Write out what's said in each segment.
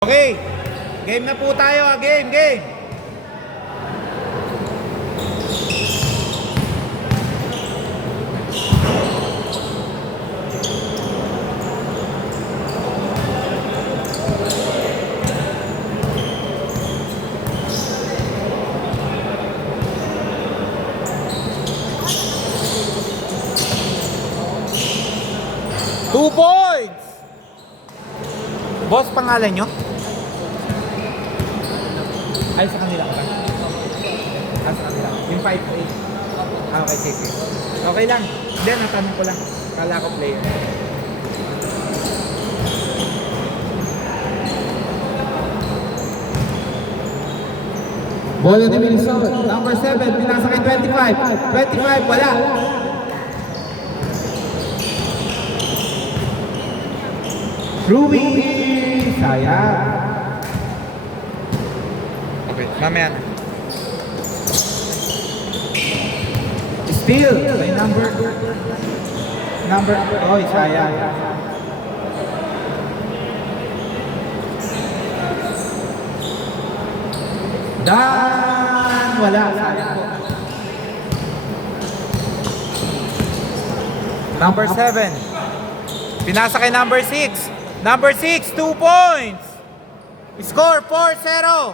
Okay, game na po tayo game. Two points! Boss, pangalan nyo? Ay, sa kanila ka ba? Sa kanila. Yung 5-8. Okay, sige. Okay lang. Hindi, natanong ko lang. Kala ko player. Bola ni Minnesota, number 7, pinasa kay 25. 25, wala. Ruby, sayang. Okay, mamaya na. Steal, may number, oh, sayang. Dan, wala, sayang. Number 7. Pinasa kay number 6. Number 6, 2 points. Score 4-0.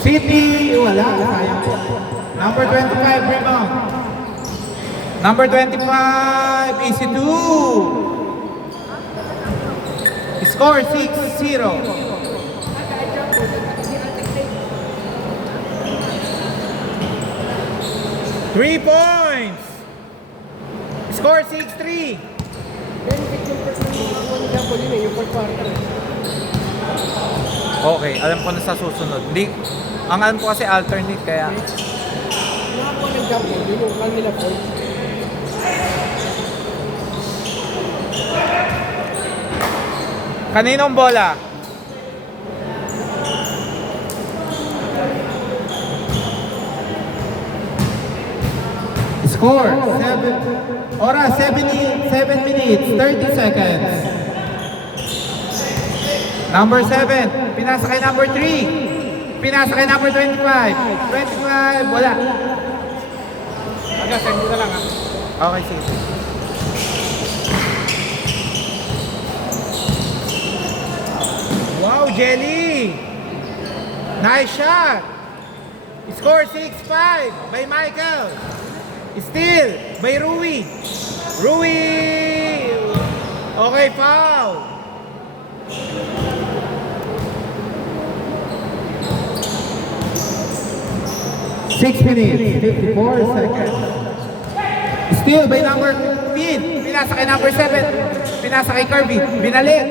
City, wala, sayang. Number 25, rebound. Number 25, easy 2. Score 6-0. Three points. Score 6-3. Okay, alam ko na sa susunod. Hindi, ang alam ko kasi alternate kaya. Kaninong bola? Score 7. Oras 7 minutes 30 seconds. Number 7, pinasa kay number 3. Pinasa kay number 25. 25, wala. Send ko na lang ha. Okay, sige. Wow, Jelly! Nice shot! Score 6-5 by Michael. Steal by Rui. Okay, foul. Six minutes 54 seconds. Steal by number 15. Pinasa kay number 7. Pinasa kay Kirby. Binalik.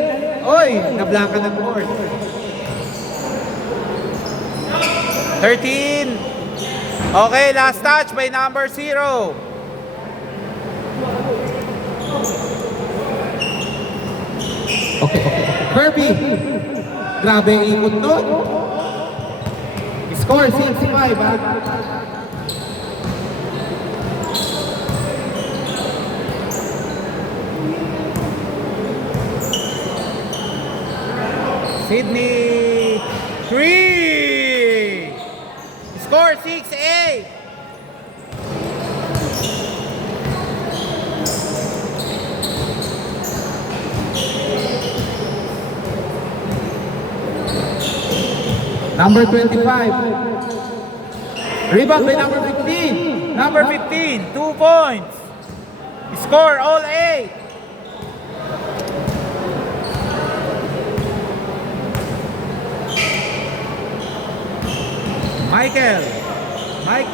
Oy, nablanka ng board. 13. Okay, last touch by number 0. Okay. Kirby. Grabe ang ikot doon. Score 6-5 ha. Sydney 3. Score 6-8. Number 25. Rebound by number 15. Number 15, 2 points. Score all 8. Michael. Mike.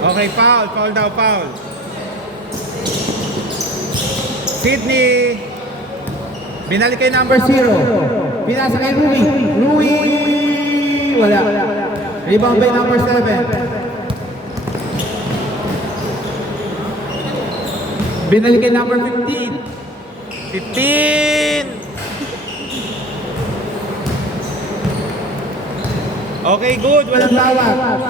Okay, foul daw, foul. Sydney. Binalik kay number 0. Pinasa kay Rui. Wala. Rebound by number 7. Binalik kay number 15. 15. Okay, good. Walang Walang tawag. tawag.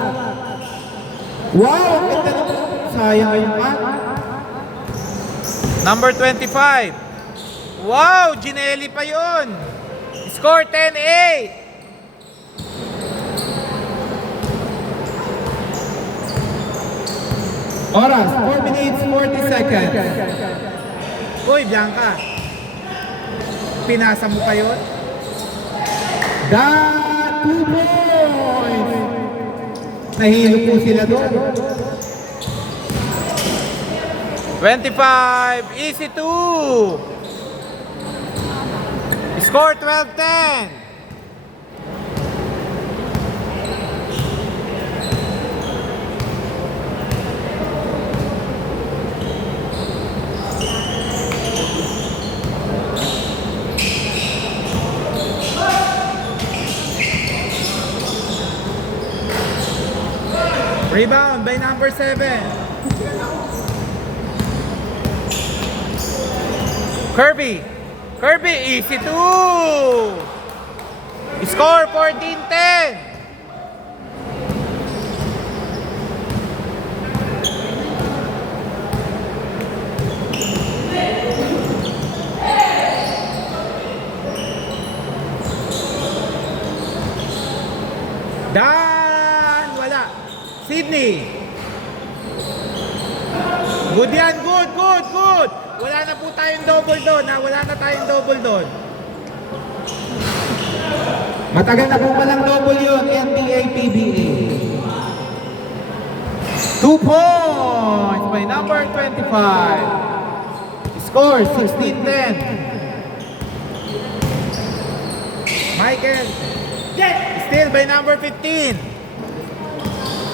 Wow! Ang ganda naman. Sayang yung pa. Number 25. Wow, Ginelli pa yun. Score 10-8. Oras, 4 minutes, 40 seconds. Uy, Bianca. Pinasa mo pa yun? That 2 points. Nahilo po sila doon. 25. Easy 2. Score 12-10. Rebound by number 7. Kirby. Kirby, easy 2. Score 14-10. Dan, wala. Sydney. Good yan, good, good, good. Wala na po tayong double doon, ha? Wala na tayong double doon. Matagal na po palang double yun, NBA, PBA. 2 points by number 25. Score 16-10. Michael. Still by number 15.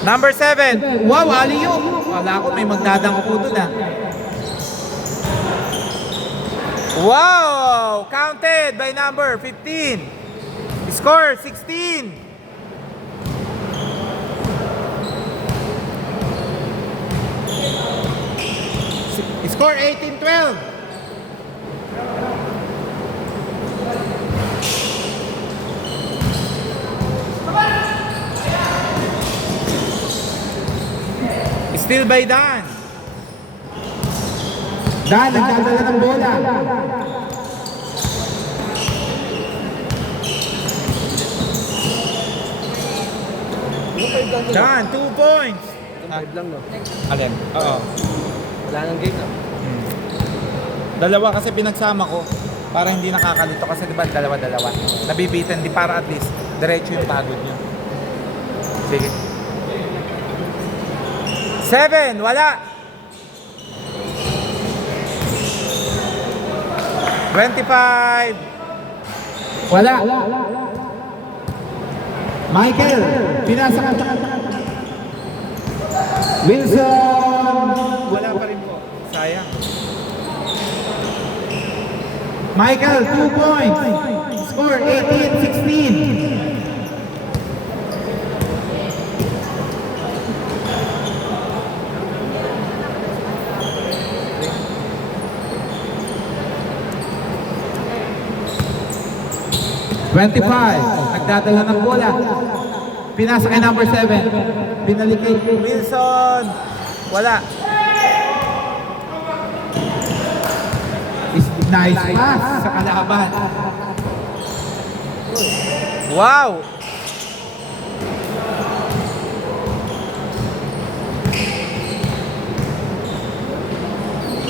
Number 7. Wow, alley-oop. Wala ko, may magdadang po doon, ha? Wow! Counted by number 15. Score 16. Score 18-12. Still by Dan. Dan, nagdadala ng bola. Dan, 2 points. Five lang, no? Alin? Oo. Wala nang game, no? Dalawa kasi pinagsama ko para hindi nakakalito kasi di ba dalawa-dalawa. Nabibitan di para at least diretso yung pagod nyo. Sige. 7, wala. 25. Wala. Michael, pinasa ka. Wilson. Wala pa rin po. Sayang. Michael, 2 points. Score 18-16. Nagdadala ng bola. Pinasa kay number 7. Pinalik kay Wilson. Wala. nice pass sa kalaban. Wow.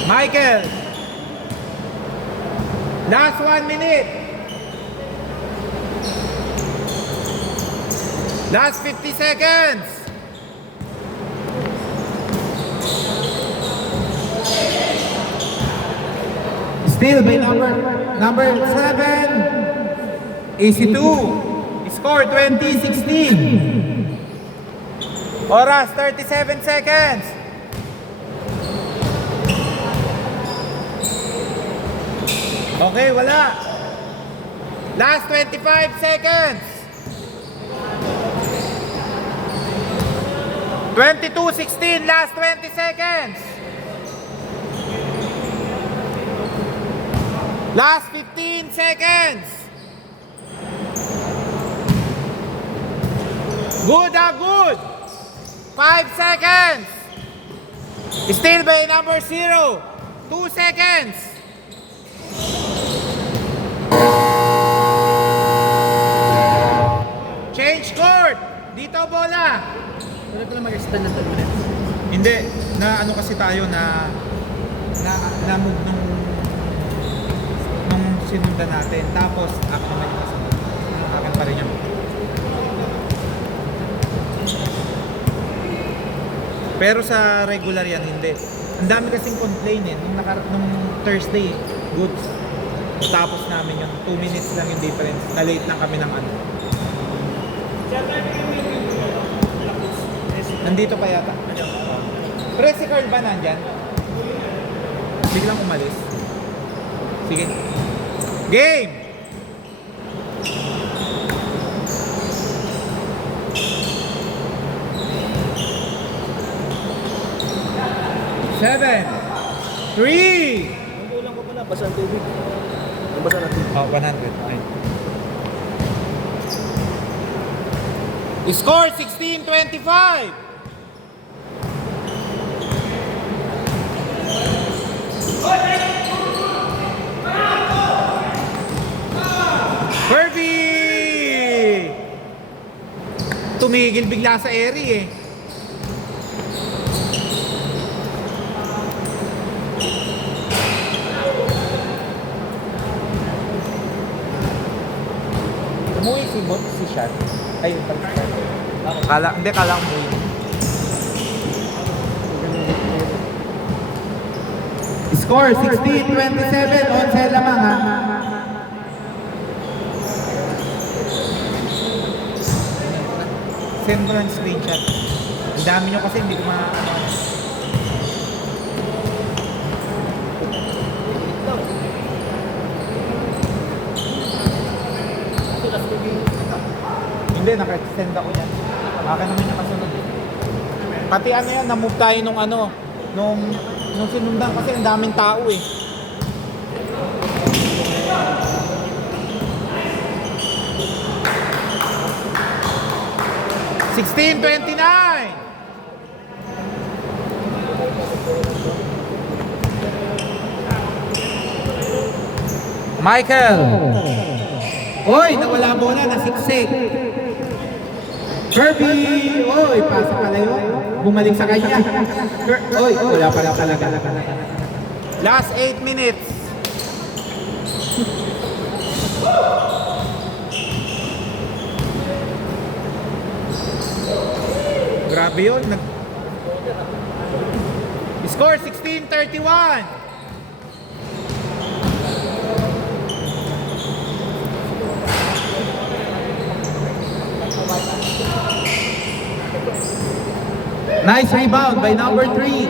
Michael. Last 1 minute. Last 50 seconds. Still by number 7. Easy 2. Score 20-16. Oras 37 seconds. Okay, wala. Last 25 seconds. 22-16, last 20 seconds. Last 15 seconds. Good, good. 5 seconds. Still by number 0. 2 seconds. Change court. Dito bola. Wala ko lang mag-extend ng 10 minutes. Hindi, na ano kasi tayo na move nung sinundan natin. Tapos akin naman yung kasunod. Akin pa rin yung pero sa regular yan, hindi. Ang dami kasing complain eh. Nung Thursday, goods. Tapos namin yung 2 minutes lang yung difference. Na-late lang kami ng ano. Nandito pa yata. Pero si Carl ba nandyan? Biglang umalis. Sige. Game! Seven, 3. Ang ulang ko pala, basa ang tubig. Ang basa natin. Oh, 100. Ay. Score 16-25. Kirby! Tumigil bigla sa area eh. Umuwi si Sean. Ay, kala ko umuwi. Score 16-27. 11 lamang ha. Send mo lang screenshot. Ang dami nyo kasi hindi ko Hindi, naka-extend ako yan. Akin naman yung kasunod eh. Pati ano yan, na-move tayo nung sinundan kasi ang daming tao eh. $16.29. Michael. Oy, nawala bola, nasiksik. Kirby! Oy, pasa pala yun. Bumalik sa kanya. Oy, wala pala talaga. Last 8 minutes. Grabe yun. Score 16-31. Nice rebound by number 3.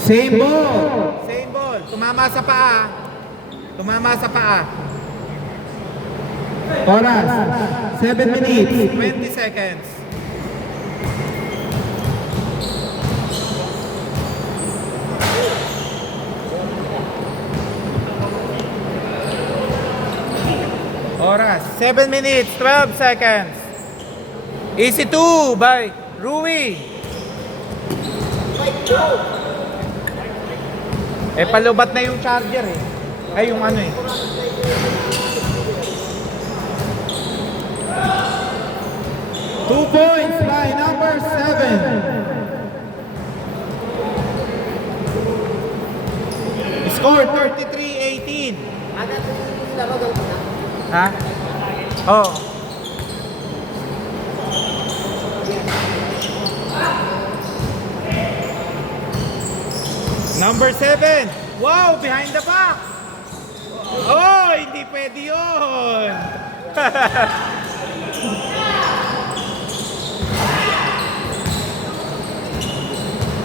Same ball. Same ball. Tumama sa paa. Tumama sa paa. Oras, 7 minutes. 20 seconds. Oras, 7 minutes, 12 seconds. Easy 2 by Rui. Eh, palubat na yung charger eh. Ay, yung ano eh. Two points by number 7. Score 33-18. Ha? Oh. Number 7. Wow, behind the back. Oh, hindi pwede yun.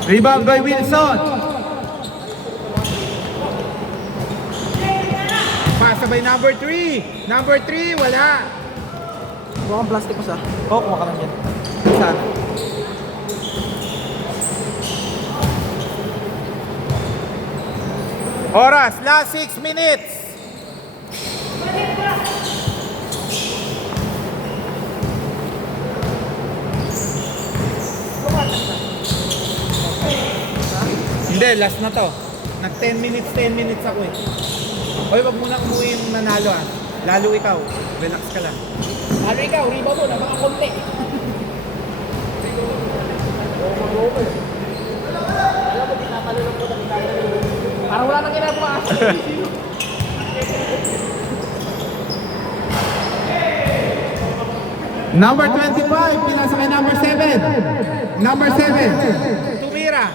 Rebound by Wilson. Pasa by number 3. Number 3, wala. Kuha kang plastic mo sa. Oh, kuha ka lang yan. Saan? Oras, last 6 minutes. last na to. Nag 10 minutes ako eh. Hoy, wag mo na umuwi yung nanalo ah. Lalo ikaw, relax ka lang. Ano ikaw, rebound mo na mga konti. Parang wala nang ginagawa. Number 25, pinasa kay number 7. Number 7. Tumira.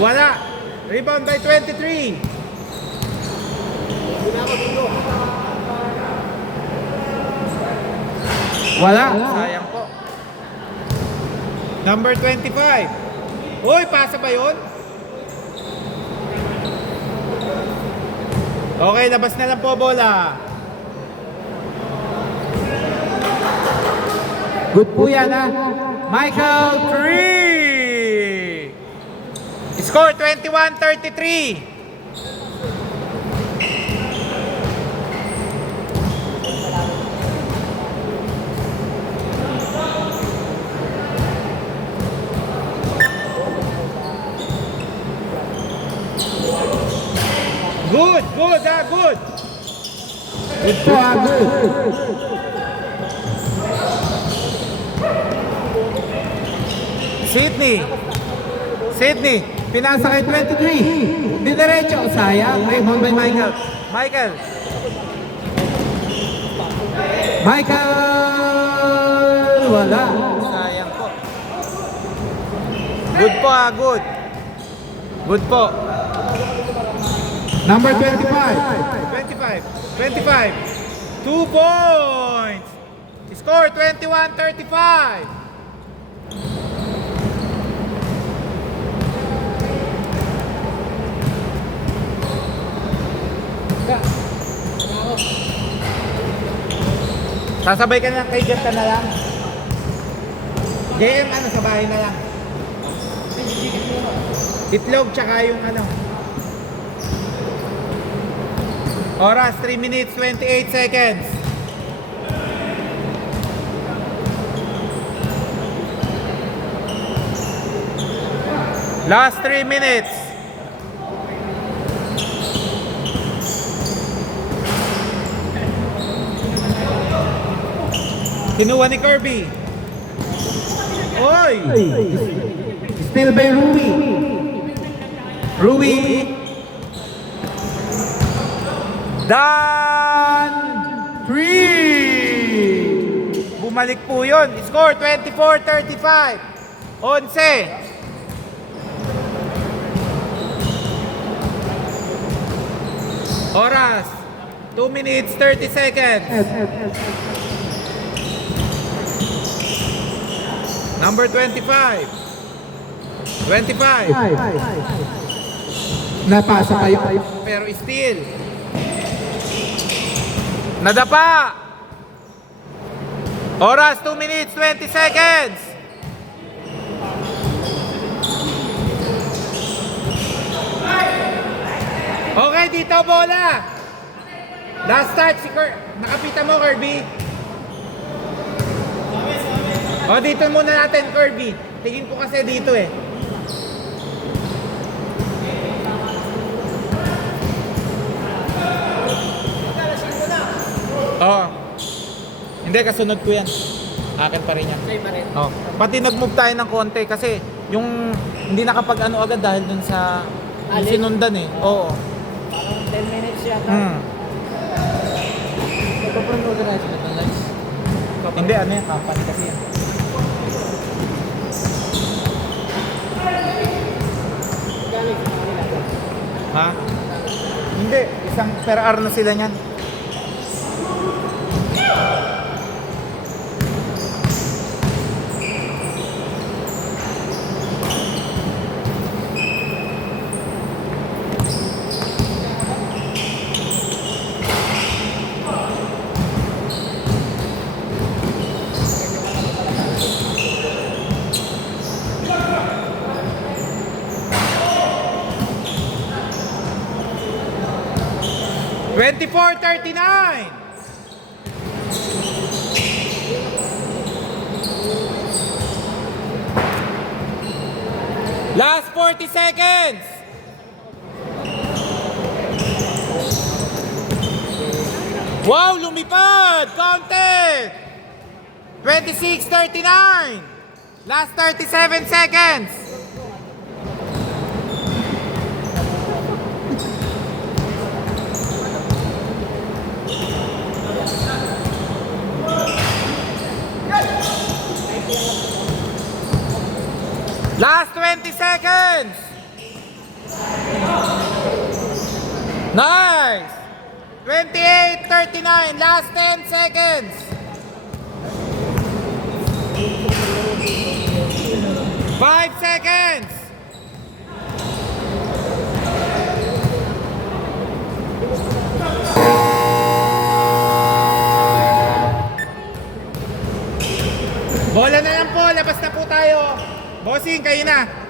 Wala. Rebound by 23. Wala. Sayang po. Number 25. Uy, pasa ba yun? Okay, labas na lang po bola. Good po yan ha. Michael 3. Score 21-33. Good, good, good. Good po ha. Good. Sydney, Pinasa kay 23. Didiretso. Sayang. Rebound by Michael. Michael. Michael. Wala. Sayang po. Good po good. Good po. Number 25. 25. 2 points. Score 21-35. Sasabay ka na kay Jeff ka na lang. JM ano sa bahay na lang. Itlog tsaka yung ano. Oras 3 minutes 28 seconds. Last 3 minutes. Kinuha ni Kirby. Oy! Still by Rui. Rui. Dan 3. Bumalik po yun. Score 24-35. 11. Oras 2 minutes 30 seconds. Number 25. 25. Napasa kayo. Pero still. Nadapa. Oras 2 minutes 20 seconds. Okay, dito bola. Last start si nakapita mo, Kirby. O, dito muna natin, Kirby. Tingin ko kasi dito eh. Oo. Hindi, kasunod ko yan. Akin pa rin yan. Sa'yo pa rin. Oh. Pati nag-move tayo ng konti kasi yung hindi nakapag-ano agad dahil dun sa yung Alin? sinundan eh. Oo. Parang 10 minutes yata. Nagpa-organize na ng lunch. Hindi, ano yan, company kasi yan. Galing sa kanila. Ha? Hindi, isang per hour na sila niyan. $24.39. Last 4 30 seconds. Wow, lumipad! Counted! 26:39. Last 37 seconds. Last 20 seconds. Nice. 28:39. Last 10 seconds. 5 seconds. Bola na lang po. Labas na po tayo. Bossing, kayo na.